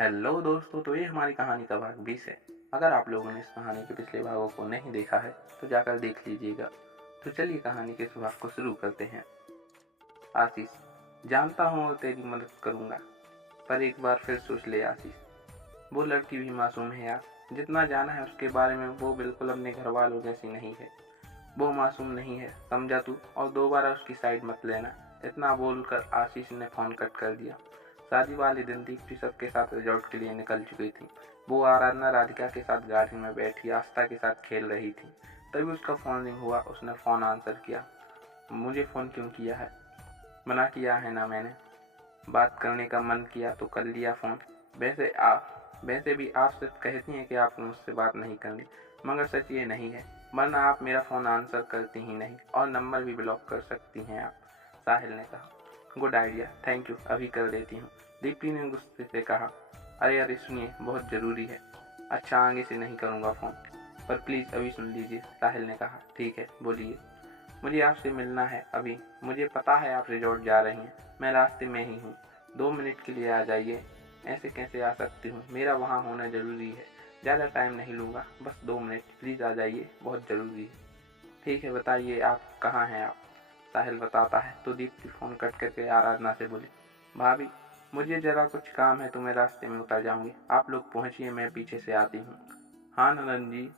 Hello दोस्तों, तो ये हमारी कहानी का भाग 20 है। अगर आप लोगों ने इस कहानी के पिछले भागों को नहीं देखा है तो जाकर देख लीजिएगा। तो चलिए कहानी के इस भाग को शुरू करते हैं। आशीष, जानता हूँ और तेरी मदद करूँगा, पर एक बार फिर सोच ले आशीष, वो लड़की भी मासूम है यार। जितना जाना है उसके बारे में वो बिल्कुल अपने घर वालों जैसी नहीं है। वो मासूम नहीं है, समझा तू, और दोबारा उसकी साइड मत लेना। इतना बोलकर आशीष ने फ़ोन कट कर दिया। शादी वाले दिन दीप्ति सबके साथ रिजॉर्ट के लिए निकल चुकी थी। वो आराधना राधिका के साथ गाड़ी में बैठी आस्था के साथ खेल रही थी। तभी उसका फ़ोन रिंग हुआ। उसने फ़ोन आंसर किया। मुझे फ़ोन क्यों किया है? मना किया है ना मैंने। बात करने का मन किया तो कर लिया फ़ोन। वैसे भी आप सिर्फ कहती हैं कि आपको मुझसे बात नहीं करनी, मगर सच ये नहीं है। वरना आप मेरा फ़ोन आंसर करती ही नहीं और नंबर भी ब्लॉक कर सकती हैं आप। साहिल ने कहा। गुड आइडिया, थैंक यू, अभी कर देती हूँ। दीप्ति ने गुस्से से कहा। अरे सुनिए, बहुत ज़रूरी है। अच्छा, आगे से नहीं करूँगा फ़ोन, पर प्लीज़ अभी सुन लीजिए। साहिल ने कहा। ठीक है, बोलिए। मुझे आपसे मिलना है अभी। मुझे पता है आप रिजॉर्ट जा रही हैं, मैं रास्ते में ही हूँ। 2 मिनट के लिए आ जाइए। ऐसे कैसे आ सकती हूँ, मेरा वहाँ होना ज़रूरी है। ज़्यादा टाइम नहीं लूँगा, बस 2 मिनट, प्लीज़ आ जाइए, बहुत ज़रूरी है। ठीक है, बताइए आप कहाँ हैं आप? साहिल बताता है तो दीप्ति फ़ोन कट करके आराधना से बोली। भाभी, मुझे ज़रा कुछ काम है तो मैं रास्ते में उतर जाऊँगी। आप लोग पहुँचिए, मैं पीछे से आती हूँ। हाँ नंदन जी,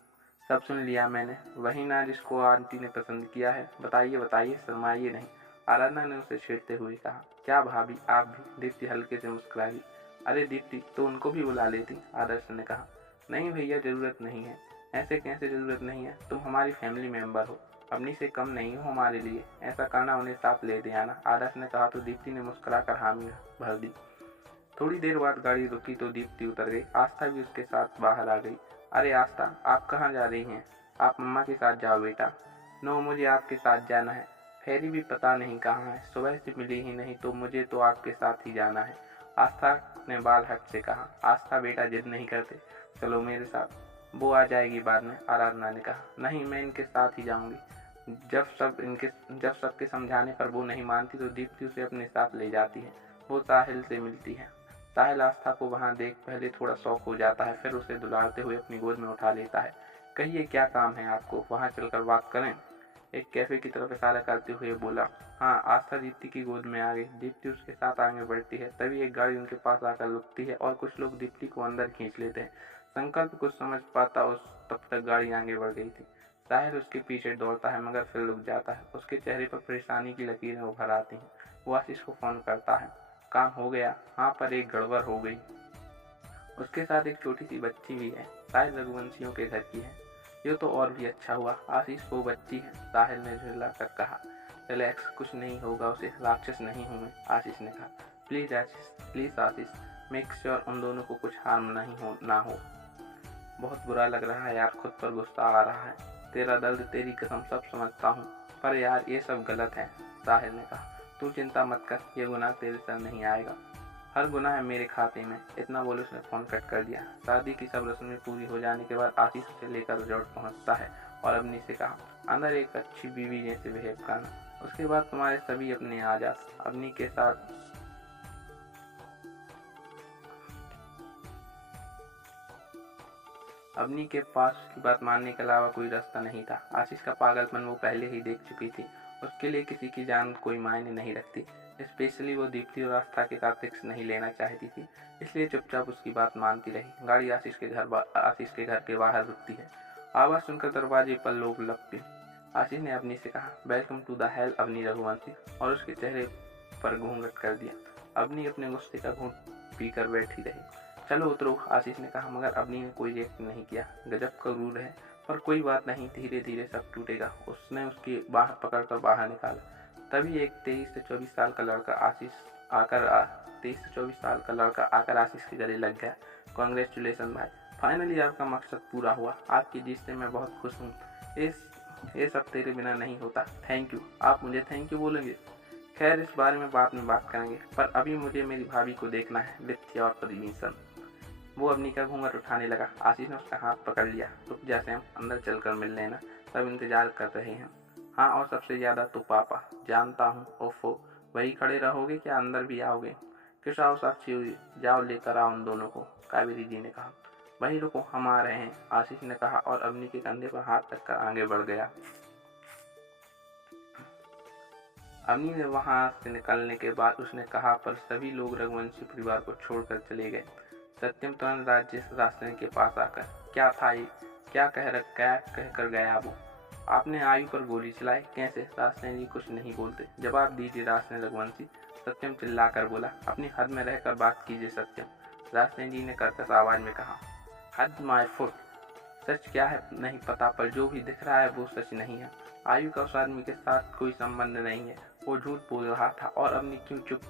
सब सुन लिया मैंने। वही ना जिसको आंटी ने पसंद किया है? बताइए बताइए, शर्माइए नहीं। आराधना ने उसे छेड़ते हुए कहा। क्या भाभी, आप भी? दीप्ति हल्के से मुस्कुराई। अरे दीप्ति, तो उनको भी बुला लेती, आदर्श ने कहा। नहीं भैया, ज़रूरत नहीं है। ऐसे कैसे ज़रूरत नहीं है? तुम हमारी फैमिली मेम्बर हो, अपनी से कम नहीं हो हमारे लिए। ऐसा करना उन्हें साथ ले दे आना, आदर्श ने कहा तो दीप्ति ने मुस्कुराकर हामी भर दी। थोड़ी देर बाद गाड़ी रुकी तो दीप्ति उतर गई। आस्था भी उसके साथ बाहर आ गई। अरे आस्था, आप कहाँ जा रही हैं? आप मम्मा के साथ जाओ बेटा। नो, मुझे आपके साथ जाना है। फेरी भी पता नहीं कहाँ है, सुबह से मिली ही नहीं, तो मुझे तो आपके साथ ही जाना है, आस्था ने बाल हट से कहा। आस्था बेटा, जिद नहीं करते, चलो मेरे साथ। वो आ जाएगी बाद में, आराधना ने कहा। नहीं, मैं इनके साथ ही जाऊंगी। जब सबके समझाने पर वो नहीं मानती तो दीप्ति उसे अपने साथ ले जाती है। वो साहिल से मिलती है। साहिल आस्था को वहां देख पहले थोड़ा शौक हो जाता है, फिर उसे दुलारते हुए अपनी गोद में उठा लेता है। कहिए क्या काम है आपको, वहां चलकर बात करें? एक कैफे की तरफ इशारा करते हुए बोला। हाँ, आस्था दीप्ति की गोद में आ गई। दीप्ति उसके साथ आगे बढ़ती है। तभी एक गाड़ी उनके पास आकर रुकती है और कुछ लोग दीप्ति को अंदर खींच लेते हैं। संकल्प कुछ समझ पाता तब तक गाड़ी आगे बढ़ गई थी। साहिल उसके पीछे दौड़ता है मगर फिर रुक जाता है। उसके चेहरे पर परेशानी की लकीरें उभर आती हैं। वो आशीष को फोन करता है। काम हो गया? हाँ, पर एक गड़बड़ हो गई। उसके साथ एक छोटी सी बच्ची भी है, शायद रघुवंशियों के घर की है। ये तो और भी अच्छा हुआ, आशीष वो बच्ची है, साहिल ने झुरला कर कहा। रिलैक्स, कुछ नहीं होगा उसे, राक्षस नहीं हूँ मैं, आशीष ने कहा। Please Ashish, please Ashish, make sure उन दोनों को कुछ हार्म नहीं हो ना हो। बहुत बुरा लग रहा है यार, खुद पर गुस्सा आ रहा है। तेरा दर्द, तेरी कसम, सब समझता हूँ, पर यार ये सब गलत है, साहिल ने कहा। तू चिंता मत कर, ये गुनाह तेरे सर नहीं आएगा। हर गुनाह है मेरे खाते में। इतना बोले उसने फ़ोन कट कर दिया। शादी की सब रस्में पूरी हो जाने के बाद आशीष उसे लेकर रिजॉर्ट पहुंचता है और अवनी से कहा, अंदर एक अच्छी बीवी जैसे बिहेव करना, उसके बाद तुम्हारे सभी अपने आ जा। अवनी के साथ अवनी के पास उसकी बात मानने के अलावा कोई रास्ता नहीं था। आशीष का पागलपन वो पहले ही देख चुकी थी। उसके लिए किसी की जान कोई मायने नहीं रखती। स्पेशली वो दीप्ति और आस्था के साथ रिस्क नहीं लेना चाहती थी, इसलिए चुपचाप उसकी बात मानती रही। गाड़ी आशीष के घर के बाहर रुकती है। आवाज़ सुनकर दरवाजे पर लोग लगते। आशीष ने अवनी से कहा, welcome to the hell Avni Raghuvanshi, और उसके चेहरे पर घूंघट कर दिया। अवनी अपने गुस्से का घूंट पीकर बैठी रही। चलो उतरो, आशीष ने कहा, मगर अवनी ने कोई रिएक्ट नहीं किया। गजब क्रूर है, पर कोई बात नहीं, धीरे धीरे सब टूटेगा। उसने उसकी बाह पकड़कर बाहर निकाला। तभी एक 23 से 24 साल का लड़का आकर आशीष के गले लग गया। कॉन्ग्रेचुलेसन भाई, फाइनली आपका मकसद पूरा हुआ। आपकी जीत से मैं बहुत खुश हूँ। ये सब तेरे बिना नहीं होता। Thank you. आप मुझे थैंक यू बोलेंगे? खैर, इस बारे में बाद में बात करेंगे, पर अभी मुझे मेरी भाभी को देखना है विथ योर परमिशन। वो अवनी का घूंघट उठाने लगा। आशीष ने उसका हाथ पकड़ लिया। रुक जा सैम, अंदर चलकर मिल लेना, सब इंतजार कर रहे हैं। हाँ, और सबसे ज़्यादा तो पापा, जानता हूँ। ओफो, वही खड़े रहोगे क्या अंदर भी आओगे? केशव साक्षी हुई, जाओ लेकर आओ उन दोनों को, कावेरी जी ने कहा। वहीं रुको, हम आ रहे हैं, आशीष ने कहा और अवनी के कंधे पर हाथ रखकर आगे बढ़ गया। अवनी ने वहां से निकलने के बाद उसने कहा, पर सभी लोग रघुवंशी परिवार को छोड़कर चले गए। सत्यम तुरंत राजसेन के पास आकर, क्या था ये, क्या कहकर गया वो? आपने आयु पर गोली चलाई, कैसे? राजसेन जी कुछ नहीं बोलते। जवाब दीजिए राजसेन रघुवंशी, सत्यम चिल्लाकर बोला। अपनी हद में रहकर बात कीजिए सत्यम, राजसेन जी ने कर्कश आवाज में कहा। हद माय फुट, सच क्या है नहीं पता, पर जो भी दिख रहा है वो सच नहीं है। आयु का उस आदमी के साथ कोई संबंध नहीं है, वो झूठ बोल रहा था। और अपनी क्यों चुप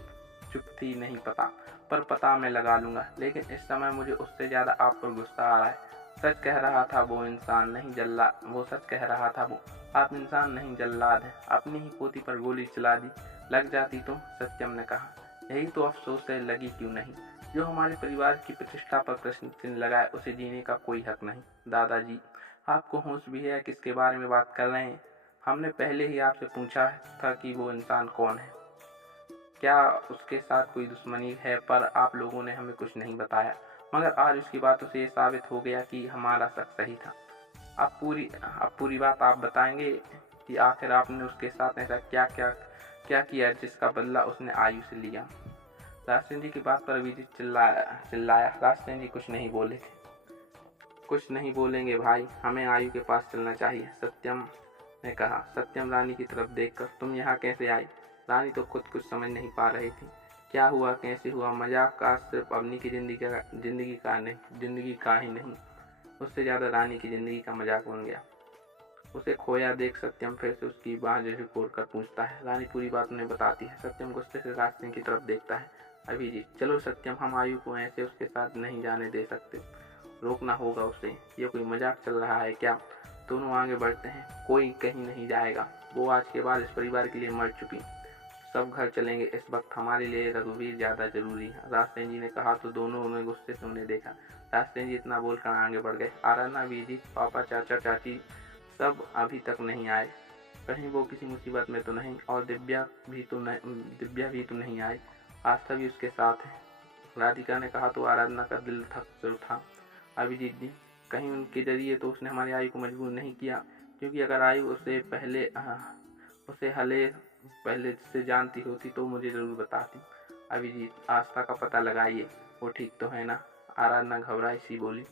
थी नहीं पता, पर पता मैं लगा लूंगा। लेकिन इस समय मुझे उससे ज्यादा आप पर गुस्सा आ रहा है। सच कह रहा था वो इंसान नहीं जल्लाद, वो सच कह रहा था वो, आप इंसान नहीं जल्लाद हैं। अपनी ही पोती पर गोली चला दी, लग जाती तो, सत्यम ने कहा। यही तो अफसोस है, लगी क्यों नहीं। जो हमारे परिवार की प्रतिष्ठा पर प्रश्न चिन्ह लगाए, उसे जीने का कोई हक नहीं। दादाजी, आपको होश भी है किसके बारे में बात कर रहे हैं? हमने पहले ही आपसे पूछा था कि वो इंसान कौन है, क्या उसके साथ कोई दुश्मनी है, पर आप लोगों ने हमें कुछ नहीं बताया। मगर आज उसकी बातों से ये साबित हो गया कि हमारा शक सही था। अब पूरी बात आप बताएंगे कि आखिर आपने उसके साथ ऐसा क्या किया जिसका बदला उसने आयु से लिया। राजसेन जी की बात पर अभिजीत चिल्लाया। राजसेन जी कुछ नहीं बोले थे। कुछ नहीं बोलेंगे भाई, हमें आयु के पास चलना चाहिए, सत्यम ने कहा। सत्यम रानी की तरफ देखकर, तुम यहाँ कैसे आई? रानी तो खुद कुछ समझ नहीं पा रही थी। क्या हुआ, कैसे हुआ? मजाक का सिर्फ अवनी की जिंदगी का ही नहीं, उससे ज्यादा रानी की जिंदगी का मजाक बन गया। उसे खोया देख सत्यम फिर से उसकी बाह झकोर कर पूछता है। रानी पूरी बात उन्हें बताती है। सत्यम गुस्से से राजसिंह की तरफ देखता है। अभिजीत, चलो सत्यम, हम आयु को ऐसे उसके साथ नहीं जाने दे सकते, रोकना होगा उसे। ये कोई मजाक चल रहा है क्या? दोनों आगे बढ़ते हैं। कोई कहीं नहीं जाएगा, वो आज के बाद इस परिवार के लिए मर चुकी। सब घर चलेंगे, इस वक्त हमारे लिए रघुवीर ज्यादा जरूरी है, राजसेन जी ने कहा तो दोनों ने गुस्से से उन्हें देखा। राजसेन जी इतना बोलकर आगे बढ़ गए। आराधना, विजीत, पापा, चाचा, चाची सब अभी तक नहीं आए। कहीं वो किसी मुसीबत में तो नहीं, और दिव्या भी तो नहीं आई। आस्था भी उसके साथ है, राधिका ने कहा तो आराधना का दिल थक से उठा। अभिजीत जी, कहीं उनके जरिए तो उसने हमारी आयु को मजबूर नहीं किया, क्योंकि अगर आयु उसे पहले से जानती होती तो मुझे जरूर बताती। अभिजीत, आस्था का पता लगाइए, वो ठीक तो है ना? आराधना घबराई सी बोली।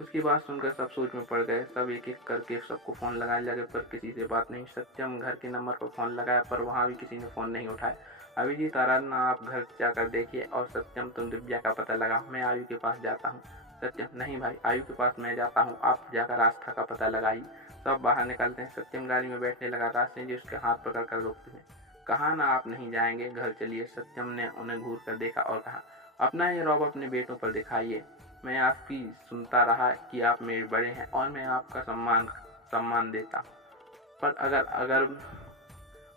उसकी बात सुनकर सब सोच में पड़ गए। सब एक एक करके सबको फोन लगाने लगे, पर किसी से बात नहीं। सत्यम घर के नंबर पर फोन लगाया, पर वहाँ भी किसी ने फोन नहीं उठाया। अभिजीत, आराधना आप घर जाकर देखिए, और सत्यम तुम दिव्या का पता लगाओ, मैं आयु के पास जाता हूँ। सत्यम, नहीं भाई, आयु के पास मैं जाता हूँ, आप जाकर आस्था का पता लगाइए। सब बाहर निकलते हैं। सत्यम गाड़ी में बैठने लगा। राजसेन जी उसके हाथ पकड़ कर रोकते हैं। कहा ना आप नहीं जाएंगे, घर चलिए। सत्यम ने उन्हें घूर कर देखा और कहा, अपना ये रौब अपने बेटों पर दिखाइए। मैं आपकी सुनता रहा कि आप मेरे बड़े हैं और मैं आपका सम्मान देता, पर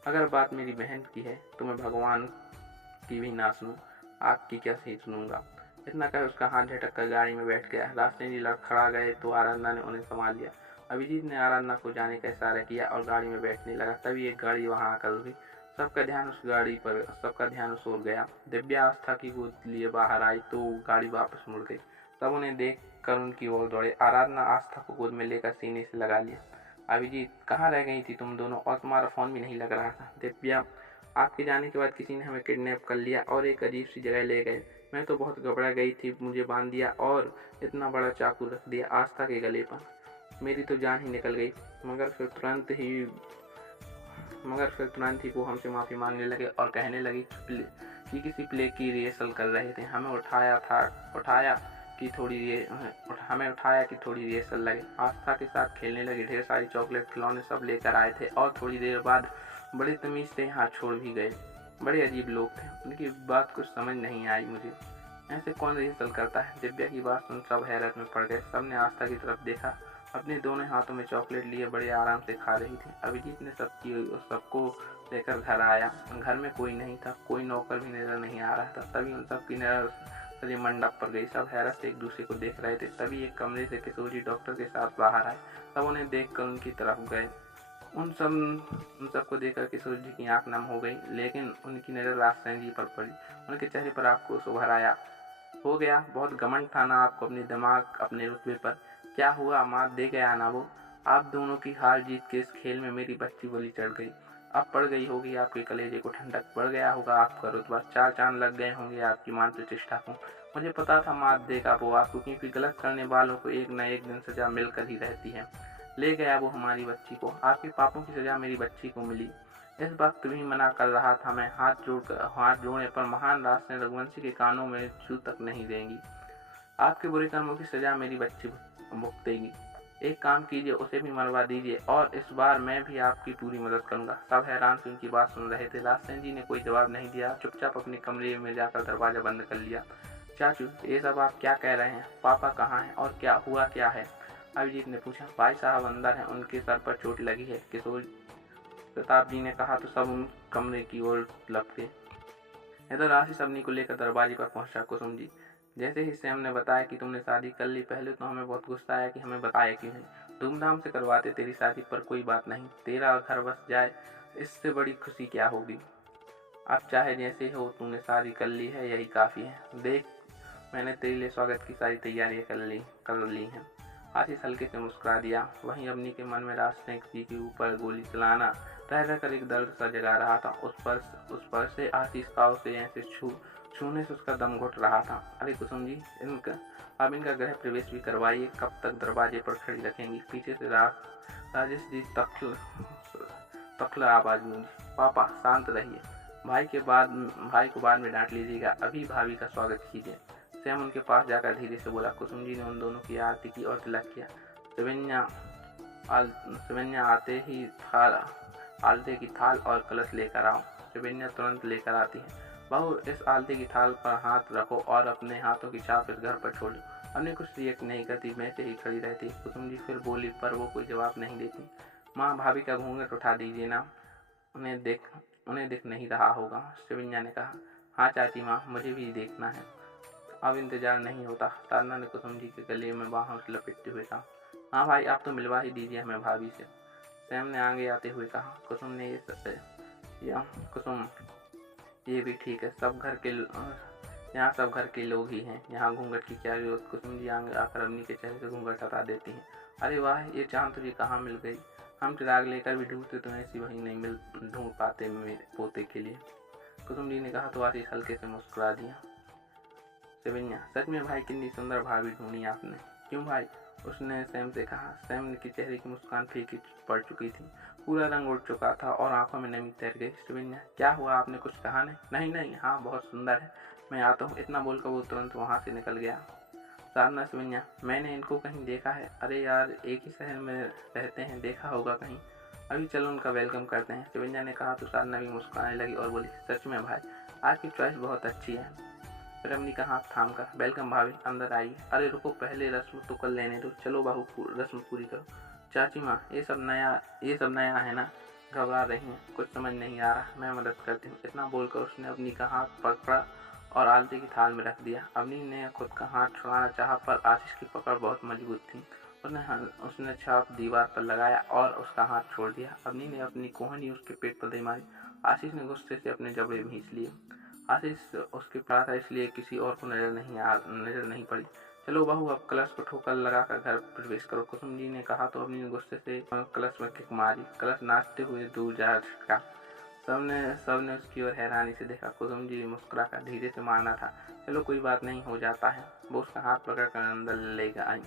अगर बात मेरी बहन की है तो मैं भगवान की भी ना सुनूं, आपकी क्या सही सुनूंगा। इतना कह उसका हाथ झटक कर गाड़ी में बैठ गया। रास्ते जी लड़खड़ा गए तो आराधना ने उन्हें संभाल लिया। अभिजीत ने आराधना को जाने का इशारा किया और गाड़ी में बैठने लगा। तभी एक गाड़ी वहां आकर रुकी। सबका ध्यान उस ओर गया। दिव्या आस्था की गोद लिए बाहर आई तो गाड़ी वापस मुड़ गई। सब उन्हें देख कर उनकी ओर दौड़े। आराधना आस्था को गोद में लेकर सीने से लगा लिया। अभिजीत, कहाँ रह गई थी तुम दोनों, और तुम्हारा फोन भी नहीं लग रहा था। दिव्या, आपके जाने के बाद किसी ने हमें किडनैप कर लिया और एक अजीब सी जगह ले गए। मैं तो बहुत घबरा गई थी, मुझे बांध दिया और इतना बड़ा चाकू रख दिया आस्था के गले पर। मेरी तो जान ही निकल गई। मगर फिर तुरंत ही वो हमसे माफ़ी मांगने लगे और कहने लगे कि किसी प्ले की रिहर्सल कर रहे थे। हमें उठाया कि थोड़ी रिहर्सल लगे। आस्था के साथ खेलने लगे। ढेर सारी चॉकलेट खिलौने सब लेकर आए थे और थोड़ी देर बाद बड़े तमीज से यहाँ छोड़ भी गए। बड़े अजीब लोग थे, उनकी बात कुछ समझ नहीं आई मुझे। ऐसे कौन रिहर्सल करता है? दिव्या की बात सुन सब हैरत में पड़ गए। सबने आस्था की तरफ देखा। अपने दोनों हाथों में चॉकलेट लिए बड़े आराम से खा रही थी। अभिजीत ने सबको लेकर घर आया। घर में कोई नहीं था, कोई नौकर भी नजर नहीं आ रहा था। तभी उन सब की नजर सजी मंडप पर गई। सब हैरत से एक दूसरे को देख रहे थे। तभी एक कमरे से किशोर जी डॉक्टर के साथ बाहर आए। सब उन्हें देख कर उनकी तरफ गए। उन सबको देखकर किशोर जी की आंख नम हो गई, लेकिन उनकी नज़र राजसेन जी पर पड़ी। उनके चेहरे पर आक्रोश उभर आया। हो गया, बहुत घमंड था ना आपको अपने दिमाग, अपने रुतबे पर। क्या हुआ, मात दे गया ना वो? आप दोनों की हार जीत के इस खेल में मेरी बच्ची बोली चढ़ गई। अब पड़ गई होगी आपके कलेजे को ठंडक, बढ़ गया होगा आपका रुतबा, 4 चांद लग गए होंगे आपकी मान प्रतिष्ठा को। मुझे पता था मात देगा वो आपको, क्योंकि गलत करने वालों को एक न एक दिन सजा मिलकर ही रहती है। ले गया वो हमारी बच्ची को, आपके पापों की सजा मेरी बच्ची को मिली। इस वक्त भी मना कर रहा था मैं, हाथ जोड़ने पर महान राजसेन रघुवंशी के कानों में छू तक नहीं देंगी। आपके बुरे कर्मों की सजा मेरी बच्ची भुगतेगी। एक काम कीजिए, उसे भी मरवा दीजिए, और इस बार मैं भी आपकी पूरी मदद करूंगा। सब हैरान से उनकी बात सुन रहे थे। राजसेन जी ने कोई जवाब नहीं दिया, चुपचाप अपने कमरे में जाकर दरवाजा बंद कर लिया। चाचू, ये सब आप क्या कह रहे हैं? पापा कहाँ हैं और क्या हुआ क्या है? अभिजीत ने पूछा। भाई साहब अंदर हैं, उनके सर पर चोट लगी है। किशोर प्रताप जी ने कहा तो सब उन कमरे की ओर लपके। इधर आशीष अवनी को लेकर दरवाजे पर पहुंचा। कुसुम जी, जैसे ही सैम ने बताया कि तुमने शादी कर ली, पहले तो हमें बहुत गुस्सा आया कि हमें बताया क्यों नहीं। धूमधाम से करवाते तेरी शादी, पर कोई बात नहीं, तेरा घर बस जाए, इससे बड़ी खुशी क्या होगी। अब चाहे जैसे हो, तुमने शादी कर ली है, यही काफ़ी है। देख, मैंने तेरे लिए स्वागत की सारी तैयारियां कर ली हैं। आशीष हल्के से मुस्कुरा दिया। वहीं अवनी के मन में राजसेन जी के ऊपर गोली चलाना रह रहकर एक दर्द सा जगा रहा था। उस पर से आशीष पाव से ऐसे छूने से उसका दम घुट रहा था। अरे कुसुम जी, अब इनका गृह प्रवेश भी करवाइए। कब तक दरवाजे पर खड़ी रखेंगी? पीछे से राजेश जी तखल आवाज गूंजी। पापा शांत रहिए, भाई को बाद में डांट लीजिएगा, अभी भाभी का स्वागत कीजिए। सैम उनके पास जाकर धीरे से बोला। कुसुम जी ने उन दोनों की आरती की और तिलक किया। शिवन्या आलते की थाल और कलश लेकर आओ। शिवन्या तुरंत लेकर आती है। बहू, इस आलते की थाल पर हाथ रखो और अपने हाथों की छाप इस घर पर छोड़ दो। हमने कुछ रिएक्ट नहीं करती, वैसे ही खड़ी रहती। कुसुम जी फिर बोली, पर वो कोई जवाब नहीं देती। माँ, भाभी का घूंघट उठा दीजिए ना, उन्हें दिख नहीं रहा होगा। शिवन्या ने कहा। हाँ चाची माँ, मुझे भी देखना है। अब इंतजार नहीं होता। साधना ने कुसुम जी के गले में बाहों से लपेटते हुए कहा। हाँ भाई, आप तो मिलवा ही दीजिए हमें भाभी से। सैम ने आगे आते हुए कहा। कुसुम, ये भी ठीक है, यहाँ सब घर के लोग ही हैं, यहाँ घूंघट की क्या जरूरत। कुसुम जी आगे आकर अवनी के चेहरे से घूंघट हटा देती हैं। अरे वाह, ये चांद तुझे कहाँ मिल गई? हम चिराग लेकर भी ढूंढते तो ऐसी वही नहीं ढूंढ पाते मेरे पोते के लिए। कुसुम जी ने कहा तो आशीष हल्के से मुस्कुरा दिया। शिवन्या, सच में भाई, कितनी सुंदर भाभी ढूंढी आपने। क्यों भाई? उसने सैम से कहा। सैम के चेहरे की मुस्कान फीकी पड़ चुकी थी, पूरा रंग उड़ चुका था और आंखों में नमी तैर गई। शिवन्या, क्या हुआ, आपने कुछ कहा नहीं? नहीं नहीं, हाँ बहुत सुंदर है, मैं आता हूँ। इतना बोलकर वो तुरंत वहाँ से निकल गया। साधना, शिवन्या, मैंने इनको कहीं देखा है। अरे यार, एक ही शहर में रहते हैं, देखा होगा कहीं। अभी चलो उनका वेलकम करते हैं। शिवन्या ने कहा तो साधना भी मुस्कुराने लगी और बोली, सच में भाई, आपकी चॉइस बहुत अच्छी है। फिर अवनी का हाथ थाम कर, वेलकम भाभी, अंदर आइए। अरे रुको, पहले रस्म तो कर लेने दो। चलो बहू, रस्म पूरी करो। चाची माँ, ये सब नया है ना, घबरा रही हैं, कुछ समझ नहीं आ रहा, मैं मदद करती हूँ। इतना बोलकर उसने अवनी का हाथ पकड़ा और आलती की थाल में रख दिया। अवनी ने खुद का हाथ छुड़ाना चाहा, पर आशीष की पकड़ बहुत मजबूत थी। उसने छाप दीवार पर लगाया और उसका हाथ छोड़ दिया। अवनी ने अपनी कोहनी उसके पेट पर दे मारी। आशीष ने गुस्से से अपने जबड़े भींच लिए। आशीष उसके पास था, इसलिए किसी और को नजर नहीं पड़ी। चलो बहू, अब कलश को ठोकर लगाकर घर प्रवेश करो। कुसुम जी ने कहा तो अवनी ने गुस्से से कलश में किक मारी। कलश नाचते हुए दूर जा छिटका। सबने उसकी ओर हैरानी से देखा। कुसुम जी मुस्कुरा कर धीरे से मारना था। चलो कोई बात नहीं, हो जाता है। वो उसका हाथ पकड़ कर अंदर ले आई।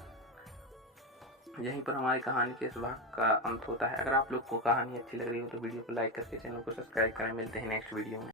यहीं पर हमारी कहानी के इस भाग का अंत होता है। अगर आप लोग को कहानी अच्छी लग रही हो तो वीडियो को लाइक करके चैनल को सब्सक्राइब करें। मिलते हैं नेक्स्ट वीडियो में।